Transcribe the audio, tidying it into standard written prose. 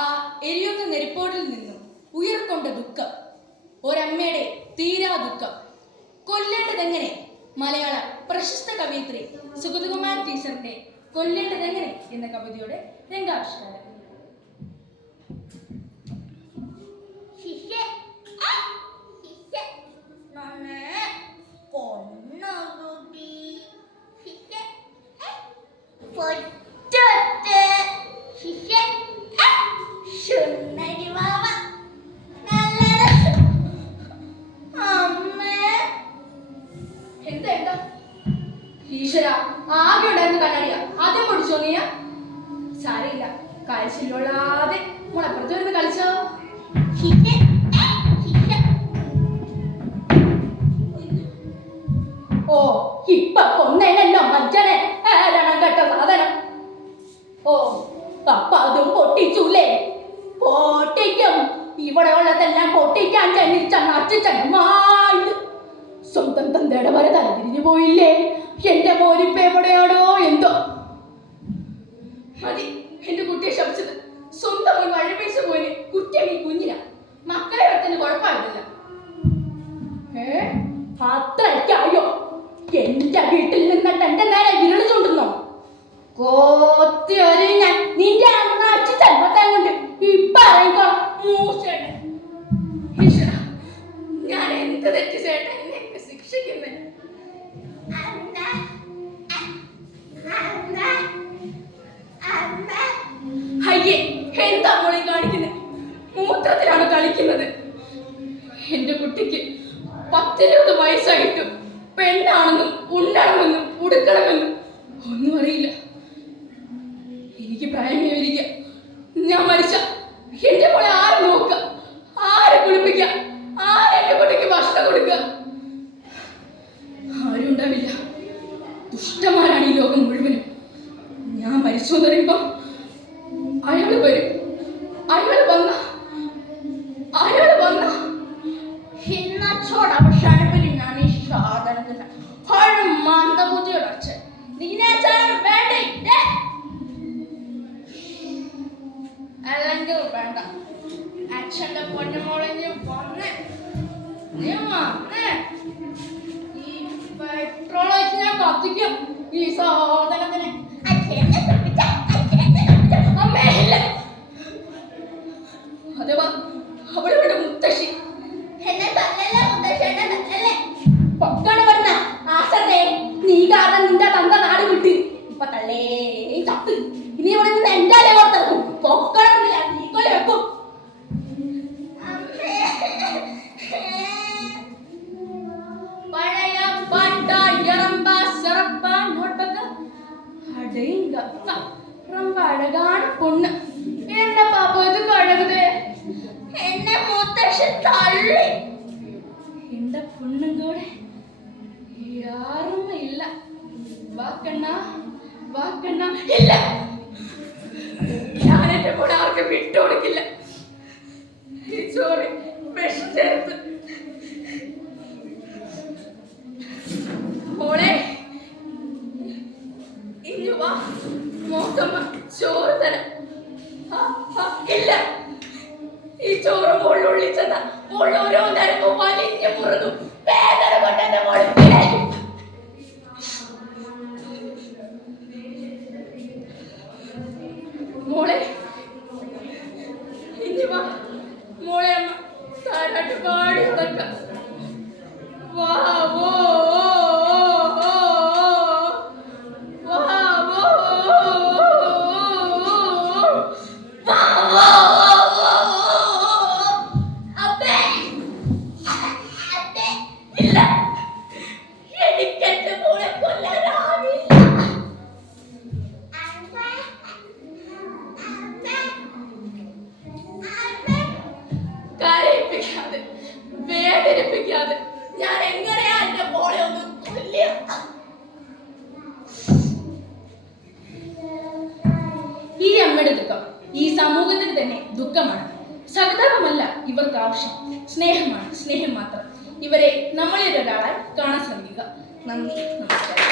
ആ എരിയുന്ന നെരിപ്പോടിൽ നിന്നും ഉയർക്കൊണ്ട ദുഃഖം, ഒരമ്മയുടെ തീരാ ദുഃഖം. കൊല്ലേണ്ടതെങ്ങനെ? മലയാള പ്രശസ്ത കവയിത്രി സുഗതകുമാർ ടീച്ചറിന്റെ കൊല്ലേണ്ടതെങ്ങനെ എന്ന കവിതയുടെ രംഗാവിഷ്കാരം. ഈശ്വര, ആകെ ഉണ്ടായിരുന്ന കണ്ണാടിയ ആദ്യം പൊടിച്ചോ നീയ? സാരയില്ല, കഴിച്ചില്ലൊള്ളാതെ മുളപ്പുറത്ത് വരുന്ന കളിച്ചോ. ഓ, ഇപ്പൊ കൊന്നേനല്ലോ മജ്ജനെ, ഏരണം കെട്ട സാധനം. ഓ, അപ്പ അതും പൊട്ടിച്ചൂലേ? പൊട്ടിക്കും. ഇവിടെ ഉള്ളതെല്ലാം പൊട്ടിക്കാൻ ചെന്നിച്ചങ്ങാച്ചിച്ചങ്ങമായി. സ്വന്തം തന്തയുടെ വരെ തലതിരിഞ്ഞു പോയില്ലേ? എന്റെ മോനിപ്പ എവിടെയാണോ എന്തോ. മതി എന്റെ കുട്ടിയെ ശപിച്ചത്. സ്വന്തം വഴിപ്പിച്ച പോയിന് കുട്ടിയെ നീ കുഞ്ഞിന. മക്കളെ വെത്തിന് കുഴപ്പമായിട്ടില്ല. അത്രയ്ക്കായോ? എന്റെ വീട്ടിൽ നിന്നിട്ട് എന്റെ നേരെ വിരളി ചൂണ്ടുന്നോ? കോത്തി ഞാൻ നിന്റെ അണ്ണാച്ചി ചെലപ്പത്താൻ കൊണ്ട് ഇപ്പൊ അറിയിക്കോ മൂച്ചേട്ടൻ. ഈശ്വര, ഞാൻ എന്ത് തെറ്റ് ചേട്ടൻ എന്നെ ശിക്ഷിക്കുന്നേ? അയ്യേ, എന്താ മോളി കാണിക്കുന്നത്? മൂത്രത്തിലാണ് കളിക്കുന്നത്. എന്റെ കുട്ടിക്ക് 10-20 വയസ്സായിട്ടും പെണ്ണാണെന്നും ഉണ്ണണമെന്നും ഉടുക്കണമെന്നും ഒന്നും അറിയില്ല. എനിക്ക് പ്രായമേ വരിക. ഞാൻ മരിച്ച എന്റെ മോളെ ആരെ നോക്ക? ആരെ കുളിപ്പിക്ക? ആരെന്റെ കുട്ടിക്ക് ഭക്ഷണം കൊടുക്കുക? ആരും ഉണ്ടാവില്ല. ദുഷ്ടന്മാരാണ് ഈ ലോകം മുഴുവനും. ഞാൻ മരിച്ചു എന്ന് പറയുമ്പോ അയാള് വരും. അയാള് വന്ന ഇന്നച്ചോട് അവസാനപ്പറ്റി ഞാൻ ഈ സാധനത്തിന് മാന്തപൂജയുടെ അച്ഛൻ വേണ്ടേ? അല്ലെങ്കിൽ വേണ്ട. അച്ഛന്റെ പൊന്നുമോളെ വന്നേ, നീ വന്നേ. ഈ പെട്രോൾ വെച്ച് ഞാൻ കത്തിക്കും ഈ സാധനത്തിന്. അഥവാ അവളുടെ മുത്തശ്ശി പൊക്കാണ് പറഞ്ഞ ആസത്തെ. നീ കാരണം നിന്റെ തന്ത നാട് വിട്ട് ഇപ്പൊ തള്ളേ ചത്ത്. ഇനി ഇവിടെ നിന്ന് എന്റെ ഓർത്തിറക്കും. പൊക്കണില്ല, നീക്കൊല്ലി വെക്കും. പഴയ പട്ട ഇറമ്പ സിറപ്പ നോട്ട്ബുക്ക് അടയുക. ரொம்ப அழகான பொண்ணு. என்ன பாப்பா இது கழகுது? என்ன முத்தശ്ശി தள்ளி. இந்த பொண்ணு கூட யாரும் இல்ல. வாக்கண்ணா വാക്കണ്ണ ഇല്ല. ഞാൻ എന്റെ കൂടെ ആർക്കും വിട്ടു കൊടുക്കില്ല. ഈ ചോറ് വിഷം ചേർത്ത്. മോളെ ഇനി വാ, മോത്തമ്മ ചോറ് തരാം. ഇല്ല, ഈ ചോറ് മുള്ളുള്ളി ചെന്ന മുള്ളോരോ നരമ്പും വലിഞ്ഞു മുറിഞ്ഞു വേദന കൊണ്ട് എന്റെ മുളപ്പിലായി. മോളെ ഇനി വാ, മോളെ അമ്മ താരാട്ട് പാടി ഉറക്കാം. വാ വോ വേദനിപ്പിക്കാതെ ഞാൻ എങ്ങനെയാ എന്റെ മോളെ ഒന്ന് കൊല്ലുക? ഈ അമ്മയുടെ ദുഃഖം ഈ സമൂഹത്തിന് തന്നെ ദുഃഖമാണ്. സഹതാപമല്ല ഇവർക്ക് ആവശ്യം, സ്നേഹമാണ്. സ്നേഹം മാത്രം. ഇവരെ നമ്മളിൽ ഒരാളായി കാണാൻ ശ്രമിക്കുക. നന്ദി, നമസ്കാരം.